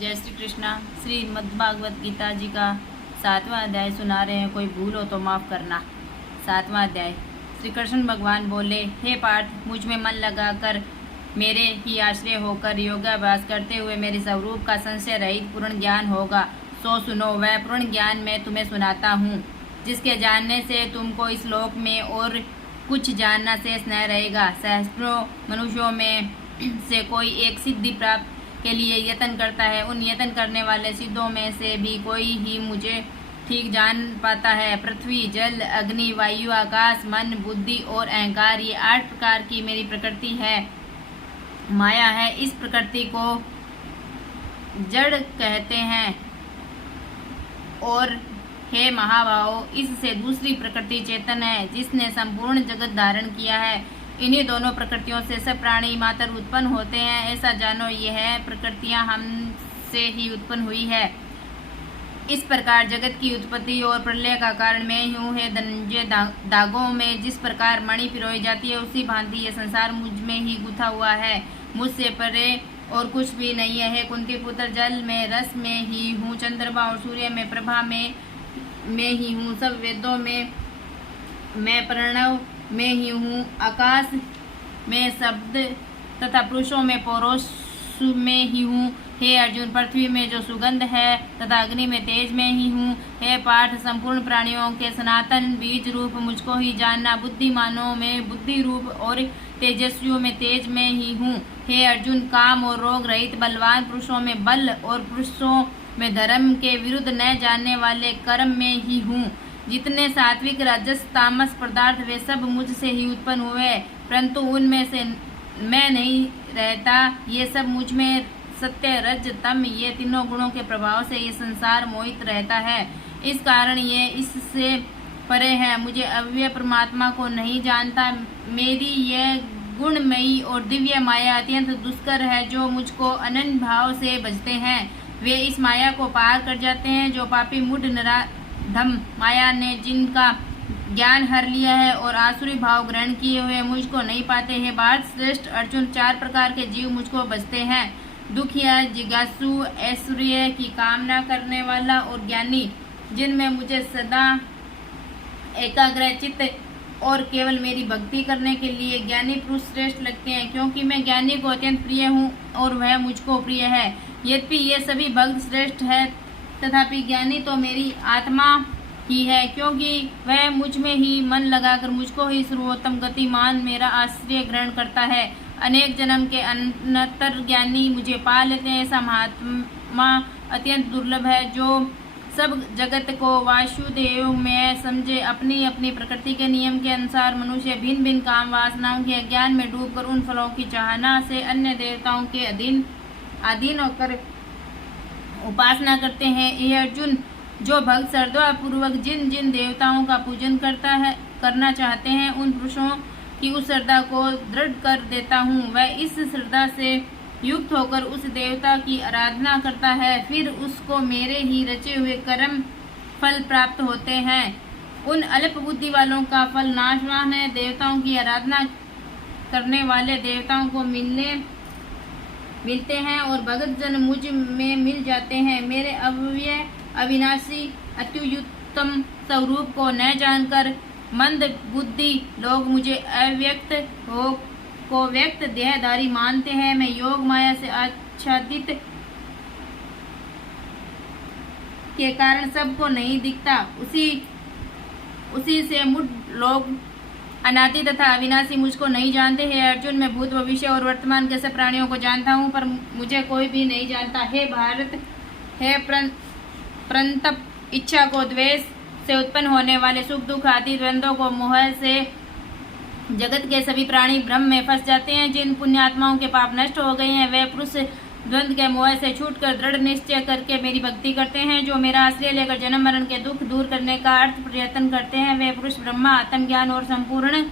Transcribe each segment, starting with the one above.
जय श्री कृष्णा। श्रीमद् भागवत गीता जी का 7वां अध्याय सुना रहे हैं। कोई भूल हो तो माफ़ करना। 7वां अध्याय। श्री कृष्ण भगवान बोले, हे पार्थ, मुझ में मन लगाकर मेरे ही आश्रय होकर योगाभ्यास करते हुए मेरे स्वरूप का संशय रहित पूर्ण ज्ञान होगा। सो सुनो, वह पूर्ण ज्ञान मैं तुम्हें सुनाता हूँ, जिसके जानने से तुमको इस लोक में और कुछ जानना शेष न रहेगा। सहस्त्रों मनुष्यों में से कोई एक सिद्धि प्राप्त के लिए यत्न करता है। उन यत्न करने वाले सिद्धों में से भी कोई ही मुझे ठीक जान पाता है। पृथ्वी, जल, अग्नि, वायु, आकाश, मन, बुद्धि और अहंकार, ये 8 प्रकार की मेरी प्रकृति है, माया है। इस प्रकृति को जड़ कहते हैं। और हे महाभावों, इससे दूसरी प्रकृति चेतन है, जिसने संपूर्ण जगत धारण किया है। इन्हीं दोनों प्रकृतियों से सब प्राणी मात्र उत्पन्न होते हैं। ऐसा जानो, यह प्रकृतियां हमसे ही उत्पन्न हुई है। इस प्रकार जगत की उत्पत्ति और प्रलय का कारण मैं ही हूँ। हे धनंजय, धागों में जिस प्रकार मणि पिरोई जाती है, उसी भांति ये संसार मुझ में ही गुथा हुआ है, मुझसे परे और कुछ भी नहीं है। हे कुंती पुत्र, जल में रस में ही हूँ, चंद्रमा और सूर्य में प्रभा में ही हूँ, सब वेदों में मैं प्रणव में ही हूँ, आकाश में शब्द तथा पुरुषों में पौरुष में ही हूँ। हे अर्जुन, पृथ्वी में जो सुगंध है तथा अग्नि में तेज में ही हूँ। हे पार्थ, संपूर्ण प्राणियों के सनातन बीज रूप मुझको ही जानना। बुद्धिमानों में बुद्धि रूप और तेजस्वियों में तेज में ही हूँ। हे अर्जुन, काम और रोग रहित बलवान पुरुषों में बल और पुरुषों में धर्म के विरुद्ध न जानने वाले कर्म में ही हूँ। जितने सात्विक, राजस, तामस पदार्थ वे सब मुझसे ही उत्पन्न हुए, परंतु उनमें से मैं नहीं रहता। ये सब मुझ में सत्य, रज, तम, ये तीनों गुणों के प्रभाव से ये संसार मोहित रहता है। इस कारण ये इससे परे है, मुझे अव्यय परमात्मा को नहीं जानता। मेरी यह गुणमयी और दिव्य माया अत्यंत दुष्कर है। जो मुझको अनन्य भाव से भजते हैं, वे इस माया को पार कर जाते हैं। जो पापी मूढ़ नराधम माया ने जिनका ज्ञान हर लिया है और आसुरी भाव ग्रहण किए हुए मुझको नहीं पाते हैं। भारत श्रेष्ठ अर्जुन, 4 प्रकार के जीव मुझको भजते हैं। दुखिया, जिज्ञासु, ऐश्वर्य की कामना करने वाला और ज्ञानी, जिनमें मुझे सदा एकाग्र चित्त और केवल मेरी भक्ति करने के लिए ज्ञानी पुरुष श्रेष्ठ लगते हैं, क्योंकि मैं ज्ञानी को अत्यंत प्रिय हूँ और वह मुझको प्रिय है। यद्यपि ये सभी भक्त श्रेष्ठ है, तथापि ज्ञानी तो मेरी आत्मा ही है, क्योंकि वह मुझ में ही मन लगाकर मुझको ही सर्वोत्तम गति मान मेरा आश्रय ग्रहण करता है। अनेक जन्म के अनंतर ज्ञानी मुझे पा लेते हैं। ऐसा महात्मा अत्यंत दुर्लभ है, जो सब जगत को वासुदेव में समझे। अपनी अपनी प्रकृति के नियम के अनुसार मनुष्य भिन्न भिन्न काम वासनाओं के अज्ञान में डूबकर उन फलों की चाहना से अन्य देवताओं के अधीन होकर उपासना करते हैं। ये अर्जुन, जो भक्त श्रद्धा पूर्वक जिन जिन देवताओं का पूजन करना चाहते हैं, उन पुरुषों की उस श्रद्धा को दृढ़ कर देता हूँ। वह इस श्रद्धा से युक्त होकर उस देवता की आराधना करता है, फिर उसको मेरे ही रचे हुए कर्म फल प्राप्त होते हैं। उन अल्प बुद्धि वालों का फल नाशवान है। देवताओं की आराधना करने वाले देवताओं को मिलते हैं और भगत जन मुझ में मिल जाते हैं। मेरे अव्यय, अविनाशी, अत्युत्तम स्वरूप को न जानकर मंद बुद्धि लोग मुझे अव्यक्त को व्यक्त देहधारी मानते हैं। मैं योग माया से आच्छादित के कारण सबको नहीं दिखता। उसी से मूढ़ लोग अनादि तथा अविनाशी मुझको नहीं जानते। हे अर्जुन, मैं भूत, भविष्य और वर्तमान के सब प्राणियों को जानता हूँ, पर मुझे कोई भी नहीं जानता। हे भारत, हे प्रंतप, इच्छा को द्वेष से उत्पन्न होने वाले सुख दुख आदि द्वंद्वों को मोह से जगत के सभी प्राणी भ्रम में फंस जाते हैं। जिन पुण्यात्माओं के पाप नष्ट हो गए हैं, वे पुरुष द्वंद्व के मोह से छूटकर दृढ़ निश्चय करके मेरी भक्ति करते हैं। जो मेरा आश्रय लेकर जन्म मरण के दुख दूर करने का अर्थ प्रयत्न करते हैं, वे पुरुष ब्रह्मा, आत्मज्ञान और संपूर्ण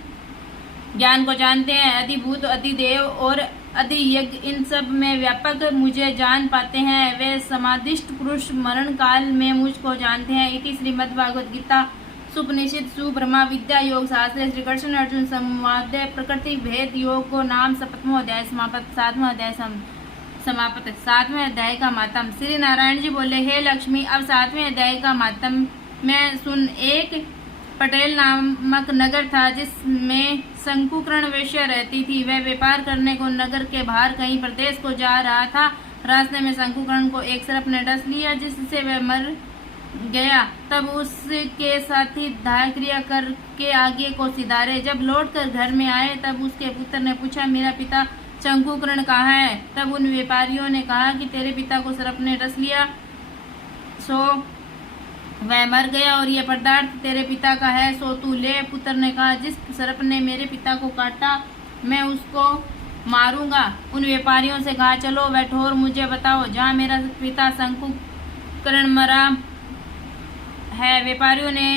ज्ञान को जानते हैं। अधिभूत, अधिदेव और अधियज्ञ, इन सब में व्यापक मुझे जान पाते हैं। वे समाधिष्ट पुरुष मरण काल में मुझको जानते हैं। इति श्रीमद् भागवत गीता सुपनिषद सुब्रह्मा विद्या योग शास्त्र श्री कृष्ण अर्जुन संवाद प्रकृति भेद योग को नाम 7वां अध्याय समाप्त। 7वां अध्याय समाप्त। 7वें अध्याय का मातम। श्री नारायण जी बोले, हे लक्ष्मी, अब 7वें अध्याय का मातम मैं सुन। एक पटेल नामक नगर था जिसमें शंकुकर्ण वेश्या रहती थी। वह व्यापार करने को नगर के बाहर कहीं प्रदेश को जा रहा था। रास्ते में शंकुकर्ण को एक सर्प ने डस लिया जिससे वह मर गया। तब उसके साथी दाह क्रिया करके आगे को सिधारे। जब लौटकर घर में आए तब उसके पुत्र ने पूछा, मेरा पिता शंकुकर्ण कहाँ है? तब उन व्यापारियों ने कहा कि तेरे पिता को सर्प ने डस लिया, सो वह मर गया और यह पदार्थ तेरे पिता का है, सो तू ले। पुत्र ने कहा, जिस सर्प ने मेरे पिता को काटा मैं उसको मारूंगा। उन व्यापारियों से कहा, चलो वह ठोर मुझे बताओ जहाँ मेरा पिता शंकुकर्ण मरा है। व्यापारियों ने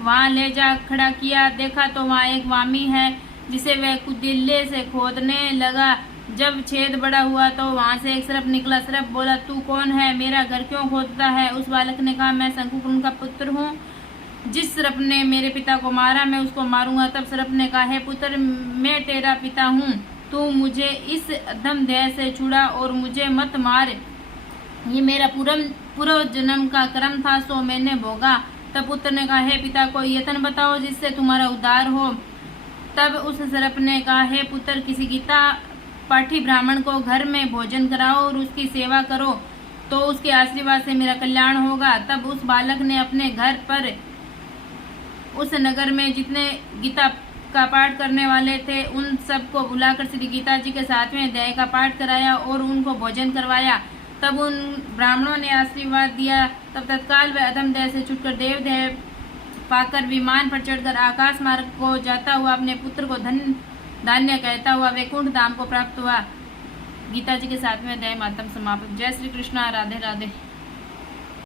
वहाँ ले जा खड़ा किया। देखा तो वहाँ एक वामी है जिसे वह कुदिल्ले से खोदने लगा। जब छेद बड़ा हुआ तो वहाँ से एक सर्प निकला। सर्प बोला, तू कौन है? मेरा घर क्यों खोदता है? उस बालक ने कहा, मैं शंकुकर्ण का पुत्र हूँ। जिस सर्प ने मेरे पिता को मारा मैं उसको मारूंगा। तब सर्प ने कहा, हे पुत्र, मैं तेरा पिता हूँ, तू मुझे इस अधम देह से छुड़ा और मुझे मत मार। ये मेरा पूर्व जन्म का कर्म था, सो मैंने भोगा। तब पुत्र ने कहा, हे पिता, कोई यत्न बताओ जिससे तुम्हारा उद्धार हो। तब उस सर्प ने कहा, हे पुत्र, किसी गीता पाठी ब्राह्मण को घर में भोजन कराओ और उसकी सेवा करो तो उसके आशीर्वाद से मेरा कल्याण होगा। तब उस बालक ने अपने घर पर उस नगर में जितने गीता का पाठ करने वाले थे उन सबको बुलाकर श्री गीता जी के 7वें अध्याय का पाठ कराया और उनको भोजन करवाया। तब उन ब्राह्मणों ने आशीर्वाद दिया। तब तत्काल वह अधम देह से छूटकर देव देह पाकर विमान पर चढ़कर आकाश मार्ग को जाता हुआ अपने पुत्र को धान्य कहता हुआ वैकुंठ धाम को प्राप्त हुआ। गीता जी के 7वें अध्याय मातम समाप्त। जय श्री कृष्णा। राधे राधे।